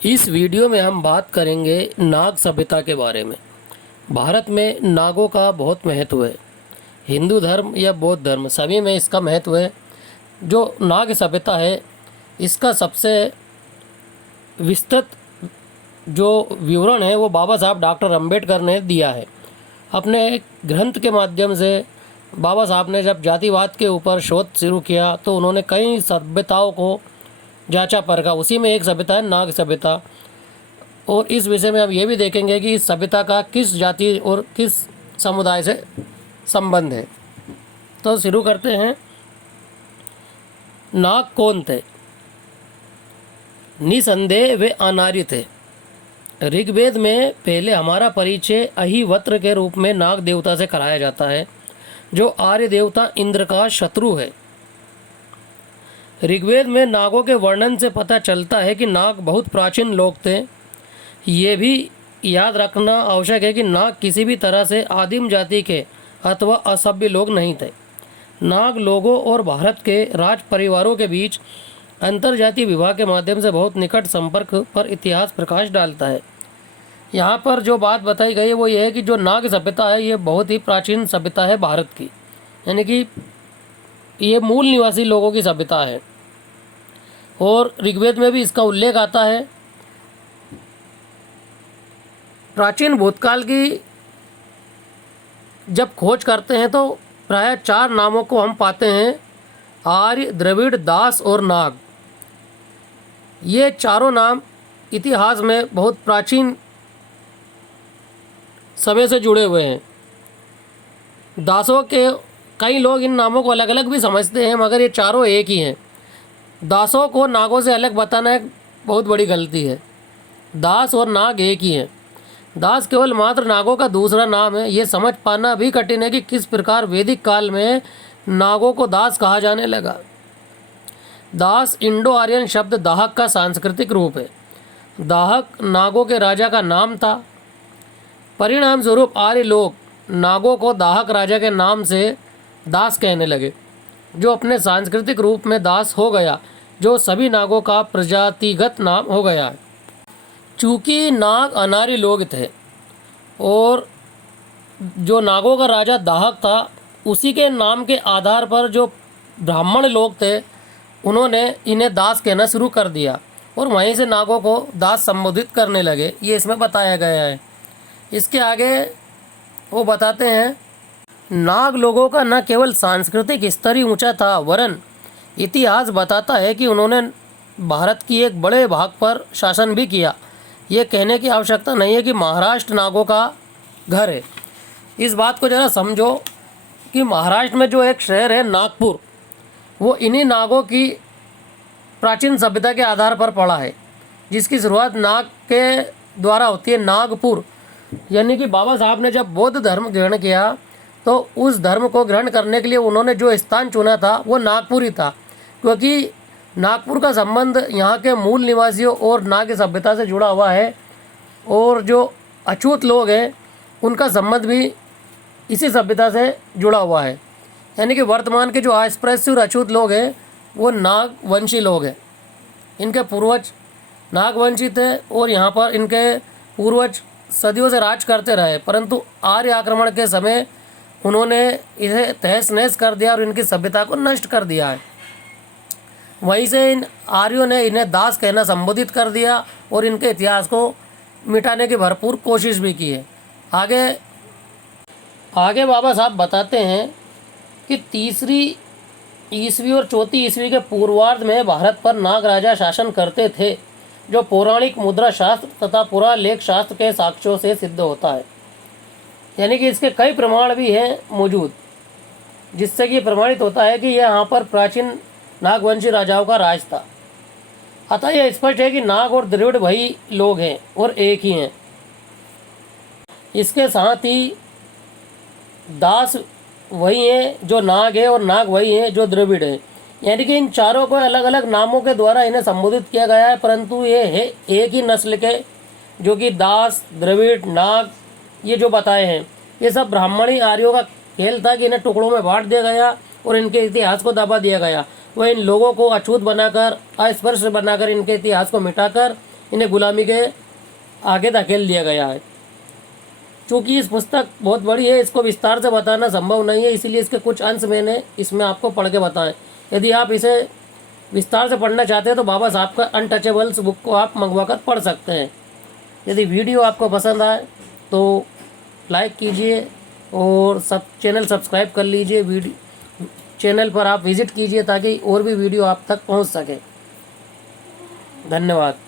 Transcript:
इस वीडियो में हम बात करेंगे नाग सभ्यता के बारे में। भारत में नागों का बहुत महत्व है। हिंदू धर्म या बौद्ध धर्म सभी में इसका महत्व है। जो नाग सभ्यता है इसका सबसे विस्तृत जो विवरण है वो बाबा साहब डॉक्टर अंबेडकर ने दिया है। अपने एक ग्रंथ के माध्यम से बाबा साहब ने जब जातिवाद के ऊपर शोध शुरू किया तो उन्होंने कई सभ्यताओं को जांचा परखा। उसी में एक सभ्यता है नाग सभ्यता। और इस विषय में हम ये भी देखेंगे कि इस सभ्यता का किस जाति और किस समुदाय से संबंध है। तो शुरू करते हैं। नाग कौन थे? निसंदेह वे अनार्य थे। ऋग्वेद में पहले हमारा परिचय अहिवत्र के रूप में नाग देवता से कराया जाता है, जो आर्य देवता इंद्र का शत्रु है। ऋग्वेद में नागों के वर्णन से पता चलता है कि नाग बहुत प्राचीन लोग थे। ये भी याद रखना आवश्यक है कि नाग किसी भी तरह से आदिम जाति के अथवा असभ्य लोग नहीं थे। नाग लोगों और भारत के राज परिवारों के बीच अंतर्जातीय विवाह के माध्यम से बहुत निकट संपर्क पर इतिहास प्रकाश डालता है। यहाँ पर जो बात बताई गई है वो ये है कि जो नाग सभ्यता है ये बहुत ही प्राचीन सभ्यता है भारत की, यानी कि ये मूल निवासी लोगों की सभ्यता है। और ऋग्वेद में भी इसका उल्लेख आता है। प्राचीन भूतकाल की जब खोज करते हैं तो प्रायः 4 नामों को हम पाते हैं: आर्य, द्रविड़, दास और नाग। ये चारों नाम इतिहास में बहुत प्राचीन समय से जुड़े हुए हैं। दासों के कई लोग इन नामों को अलग अलग भी समझते हैं, मगर ये चारों एक ही हैं। दासों को नागों से अलग बताना एक बहुत बड़ी गलती है। दास और नाग एक ही हैं। दास केवल मात्र नागों का दूसरा नाम है। ये समझ पाना भी कठिन है कि किस प्रकार वैदिक काल में नागों को दास कहा जाने लगा। दास इंडो आर्यन शब्द दाहक का सांस्कृतिक रूप है। दाहक नागों के राजा का नाम था। परिणाम स्वरूप आर्य लोग नागों को दाहक राजा के नाम से दास कहने लगे, जो अपने सांस्कृतिक रूप में दास हो गया, जो सभी नागों का प्रजातिगत नाम हो गया। चूँकि नाग अनार्य लोग थे और जो नागों का राजा दाहक था, उसी के नाम के आधार पर जो ब्राह्मण लोग थे उन्होंने इन्हें दास कहना शुरू कर दिया और वहीं से नागों को दास संबोधित करने लगे। ये इसमें बताया गया है। इसके आगे वो बताते हैं, नाग लोगों का न केवल सांस्कृतिक स्तर ही ऊंचा था, वरन इतिहास बताता है कि उन्होंने भारत की एक बड़े भाग पर शासन भी किया। ये कहने की आवश्यकता नहीं है कि महाराष्ट्र नागों का घर है। इस बात को ज़रा समझो कि महाराष्ट्र में जो एक शहर है नागपुर, वो इन्हीं नागों की प्राचीन सभ्यता के आधार पर पड़ा है, जिसकी शुरुआत नाग के द्वारा होती है। नागपुर यानी कि बाबा साहब ने जब बौद्ध धर्म ग्रहण किया तो उस धर्म को ग्रहण करने के लिए उन्होंने जो स्थान चुना था वो नागपुर ही था, क्योंकि नागपुर का संबंध यहाँ के मूल निवासियों और नाग सभ्यता से जुड़ा हुआ है। और जो अछूत लोग हैं उनका संबंध भी इसी सभ्यता से जुड़ा हुआ है। यानी कि वर्तमान के जो अस्पृश्य और अछूत लोग हैं वो नागवंशी लोग हैं। इनके पूर्वज नागवंशी थे और यहाँ पर इनके पूर्वज सदियों से राज करते रहे, परंतु आर्य आक्रमण के समय उन्होंने इसे तहस नहस कर दिया और इनकी सभ्यता को नष्ट कर दिया है। वहीं से इन आर्यों ने इन्हें दास कहना संबोधित कर दिया और इनके इतिहास को मिटाने की भरपूर कोशिश भी की है। आगे बाबा साहब बताते हैं कि 3री ईस्वी और 4वीं ईस्वी के पूर्वार्ध में भारत पर नाग राजा शासन करते थे, जो पौराणिक मुद्रा शास्त्र तथा पुरालेख शास्त्र के साक्ष्यों से सिद्ध होता है। यानी कि इसके कई प्रमाण भी हैं मौजूद, जिससे कि प्रमाणित होता है कि यह यहाँ पर प्राचीन नागवंशी राजाओं का राज था। अतः यह स्पष्ट है कि नाग और द्रविड़ वही लोग हैं और एक ही हैं। इसके साथ ही दास वही हैं जो नाग है और नाग वही हैं जो द्रविड़ है। यानी कि इन चारों को अलग अलग नामों के द्वारा इन्हें संबोधित किया गया है, परंतु ये है एक ही नस्ल के, जो कि दास, द्रविड़, नाग ये जो बताए हैं ये सब ब्राह्मणी आर्यों का खेल था कि इन्हें टुकड़ों में बांट दिया गया और इनके इतिहास को दबा दिया गया। वह इन लोगों को अछूत बनाकर, अस्पृश्य बनाकर, इनके इतिहास को मिटाकर इन्हें गुलामी के आगे धकेल दिया गया है। चूँकि इस पुस्तक बहुत बड़ी है, इसको विस्तार से बताना संभव नहीं है, इसीलिए इसके कुछ अंश मैंने इसमें आपको पढ़ के बताएं। यदि आप इसे विस्तार से पढ़ना चाहते हैं तो बाबा साहब का अनटचेबल्स बुक को आप मंगवा कर पढ़ सकते हैं। यदि वीडियो आपको पसंद आए तो लाइक कीजिए और चैनल सब्सक्राइब कर लीजिए। वीडियो चैनल पर आप विज़िट कीजिए ताकि और भी वीडियो आप तक पहुंच सके। धन्यवाद।